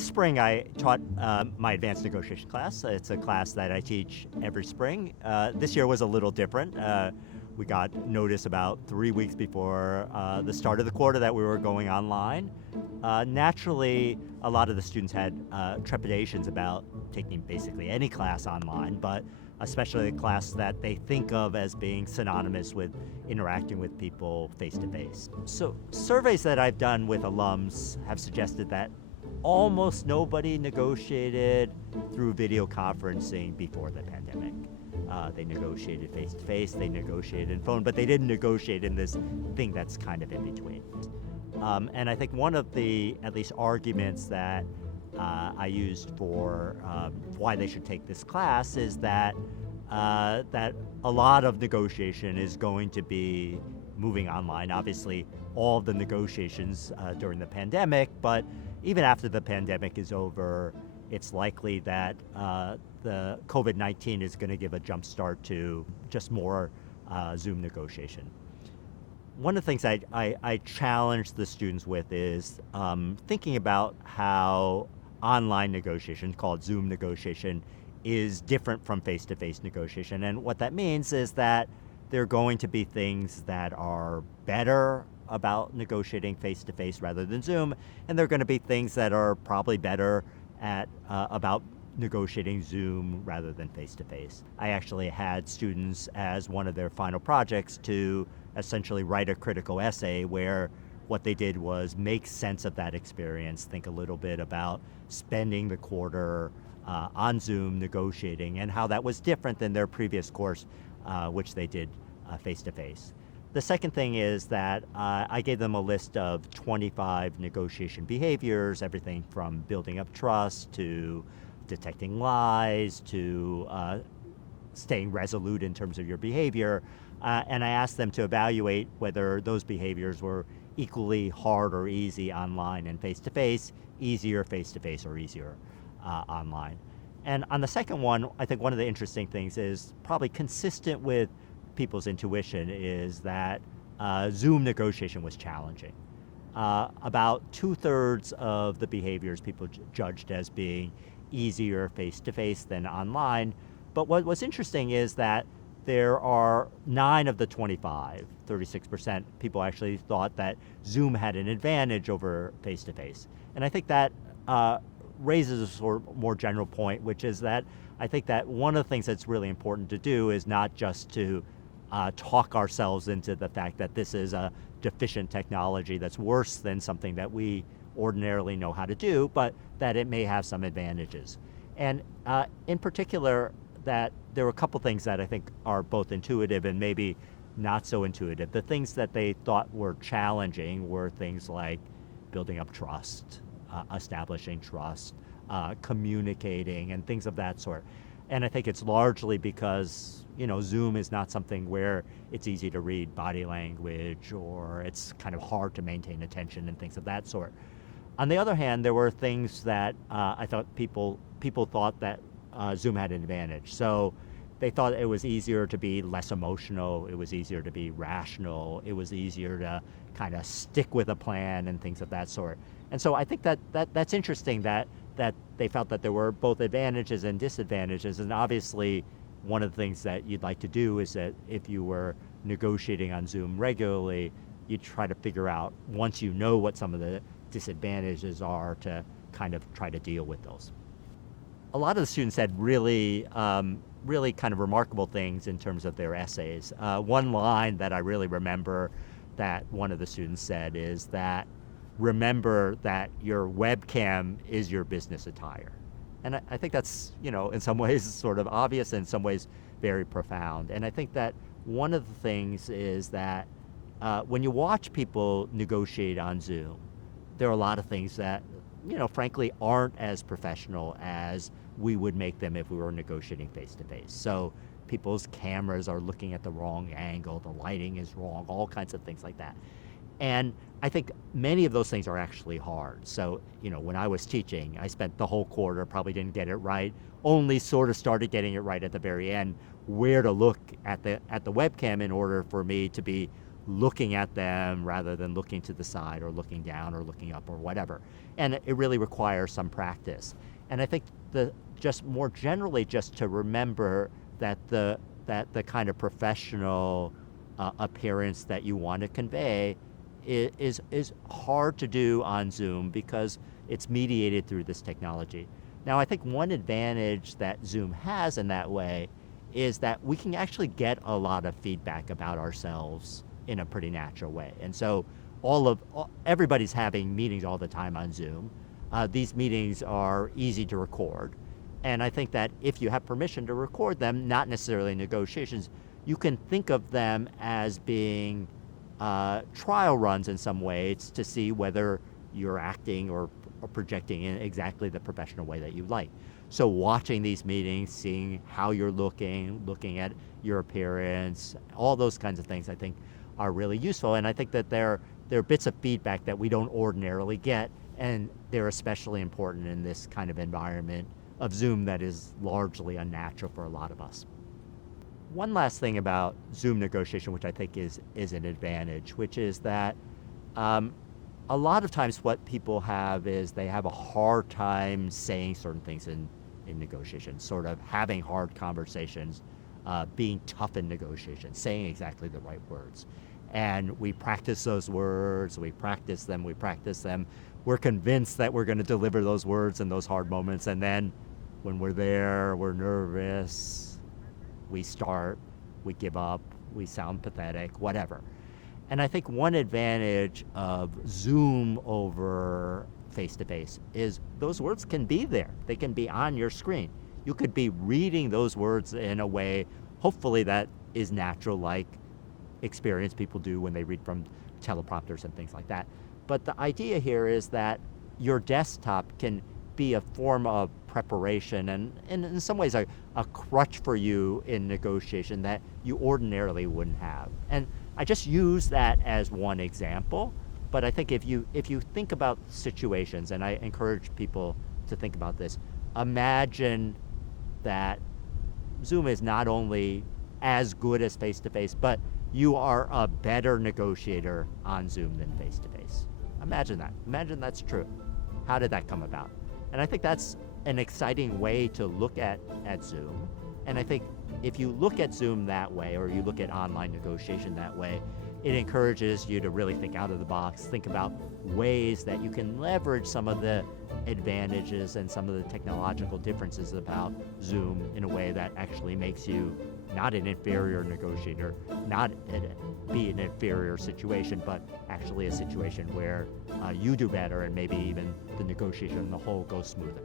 This spring I taught my advanced negotiation class. It's a class that I teach every spring. This year was a little different. We got notice about 3 weeks before the start of the quarter that we were going online. Naturally, a lot of the students had trepidations about taking basically any class online, but especially a class that they think of as being synonymous with interacting with people face to face. So surveys that I've done with alums have suggested that almost nobody negotiated through video conferencing before the pandemic. They negotiated face to face, they negotiated in phone, but they didn't negotiate in this thing that's kind of in between. And I think one of the, at least, arguments that I used for why they should take this class is that that a lot of negotiation is going to be moving online. Obviously, all of the negotiations during the pandemic, but even after the pandemic is over, it's likely that the COVID-19 is going to give a jump start to just more Zoom negotiation. One of the things I challenge the students with is thinking about how online negotiation, called Zoom negotiation, is different from face-to-face negotiation. And what that means is that there are going to be things that are better about negotiating face-to-face rather than Zoom, and there are going to be things that are probably better at about negotiating Zoom rather than face-to-face. I actually had students, as one of their final projects, to essentially write a critical essay where what they did was make sense of that experience, think a little bit about spending the quarter on Zoom negotiating and how that was different than their previous course, which they did face-to-face. The second thing is that I gave them a list of 25 negotiation behaviors, everything from building up trust to detecting lies to staying resolute in terms of your behavior. And I asked them to evaluate whether those behaviors were equally hard or easy online and face-to-face, easier face-to-face or easier online. And on the second one, I think one of the interesting things is probably consistent with people's intuition is that Zoom negotiation was challenging. About 2/3 of the behaviors people judged as being easier face-to-face than online. But what was interesting is that there are 9 of the 25, 36% people actually thought that Zoom had an advantage over face-to-face. And I think that raises a sort of more general point, which is that I think that one of the things that's really important to do is not just to talk ourselves into the fact that this is a deficient technology that's worse than something that we ordinarily know how to do, but that it may have some advantages. And in particular, that there were a couple things that I think are both intuitive and maybe not so intuitive. The things that they thought were challenging were things like building up trust, establishing trust, communicating, and things of that sort. And I think it's largely because, Zoom is not something where it's easy to read body language or it's kind of hard to maintain attention and things of that sort. On the other hand, there were things that I thought people thought that Zoom had an advantage. So they thought it was easier to be less emotional, it was easier to be rational, it was easier to kind of stick with a plan and things of that sort. And so I think that's interesting that they felt that there were both advantages and disadvantages. And obviously, one of the things that you'd like to do is that if you were negotiating on Zoom regularly, you try to figure out, once you know what some of the disadvantages are, to kind of try to deal with those. A lot of the students had really kind of remarkable things in terms of their essays. One line that I really remember that one of the students said is that, remember that your webcam is your business attire. And I think that's, in some ways sort of obvious, and in some ways very profound. And I think that one of the things is that when you watch people negotiate on Zoom, there are a lot of things that, frankly, aren't as professional as we would make them if we were negotiating face-to-face. So people's cameras are looking at the wrong angle, the lighting is wrong, all kinds of things like that. And I think many of those things are actually hard. So, when I was teaching, I spent the whole quarter, probably didn't get it right, only sort of started getting it right at the very end, where to look at the webcam in order for me to be looking at them rather than looking to the side or looking down or looking up or whatever. And it really requires some practice. And I think just more generally, just to remember that the kind of professional appearance that you want to convey is hard to do on Zoom because it's mediated through this technology. Now, I think one advantage that Zoom has in that way is that we can actually get a lot of feedback about ourselves in a pretty natural way. And so everybody's having meetings all the time on Zoom. These meetings are easy to record. And I think that if you have permission to record them, not necessarily negotiations, you can think of them as being trial runs in some ways to see whether you're acting or projecting in exactly the professional way that you like. So watching these meetings, seeing how you're looking at your appearance, all those kinds of things I think are really useful. And I think that they're bits of feedback that we don't ordinarily get, and they're especially important in this kind of environment of Zoom that is largely unnatural for a lot of us. One last thing about Zoom negotiation, which I think is an advantage, which is that a lot of times what people have is they have a hard time saying certain things in negotiations, sort of having hard conversations, being tough in negotiations, saying exactly the right words. And we practice those words, we practice them. We're convinced that we're going to deliver those words in those hard moments, and then when we're there, we're nervous, we start, we give up, we sound pathetic, whatever. And I think one advantage of Zoom over face-to-face is those words can be there. They can be on your screen. You could be reading those words in a way, hopefully, that is natural, like experienced people do when they read from teleprompters and things like that. But the idea here is that your desktop can be a form of preparation and in some ways a crutch for you in negotiation that you ordinarily wouldn't have. And I just use that as one example, but I think if you think about situations, and I encourage people to think about this, imagine that Zoom is not only as good as face-to-face, but you are a better negotiator on Zoom than face-to-face. Imagine that. Imagine that's true. How did that come about? And I think that's an exciting way to look at Zoom. And I think if you look at Zoom that way, or you look at online negotiation that way, it encourages you to really think out of the box, think about ways that you can leverage some of the advantages and some of the technological differences about Zoom in a way that actually makes you not an inferior negotiator, not be an inferior situation, but actually a situation where you do better and maybe even the negotiation on the whole goes smoother.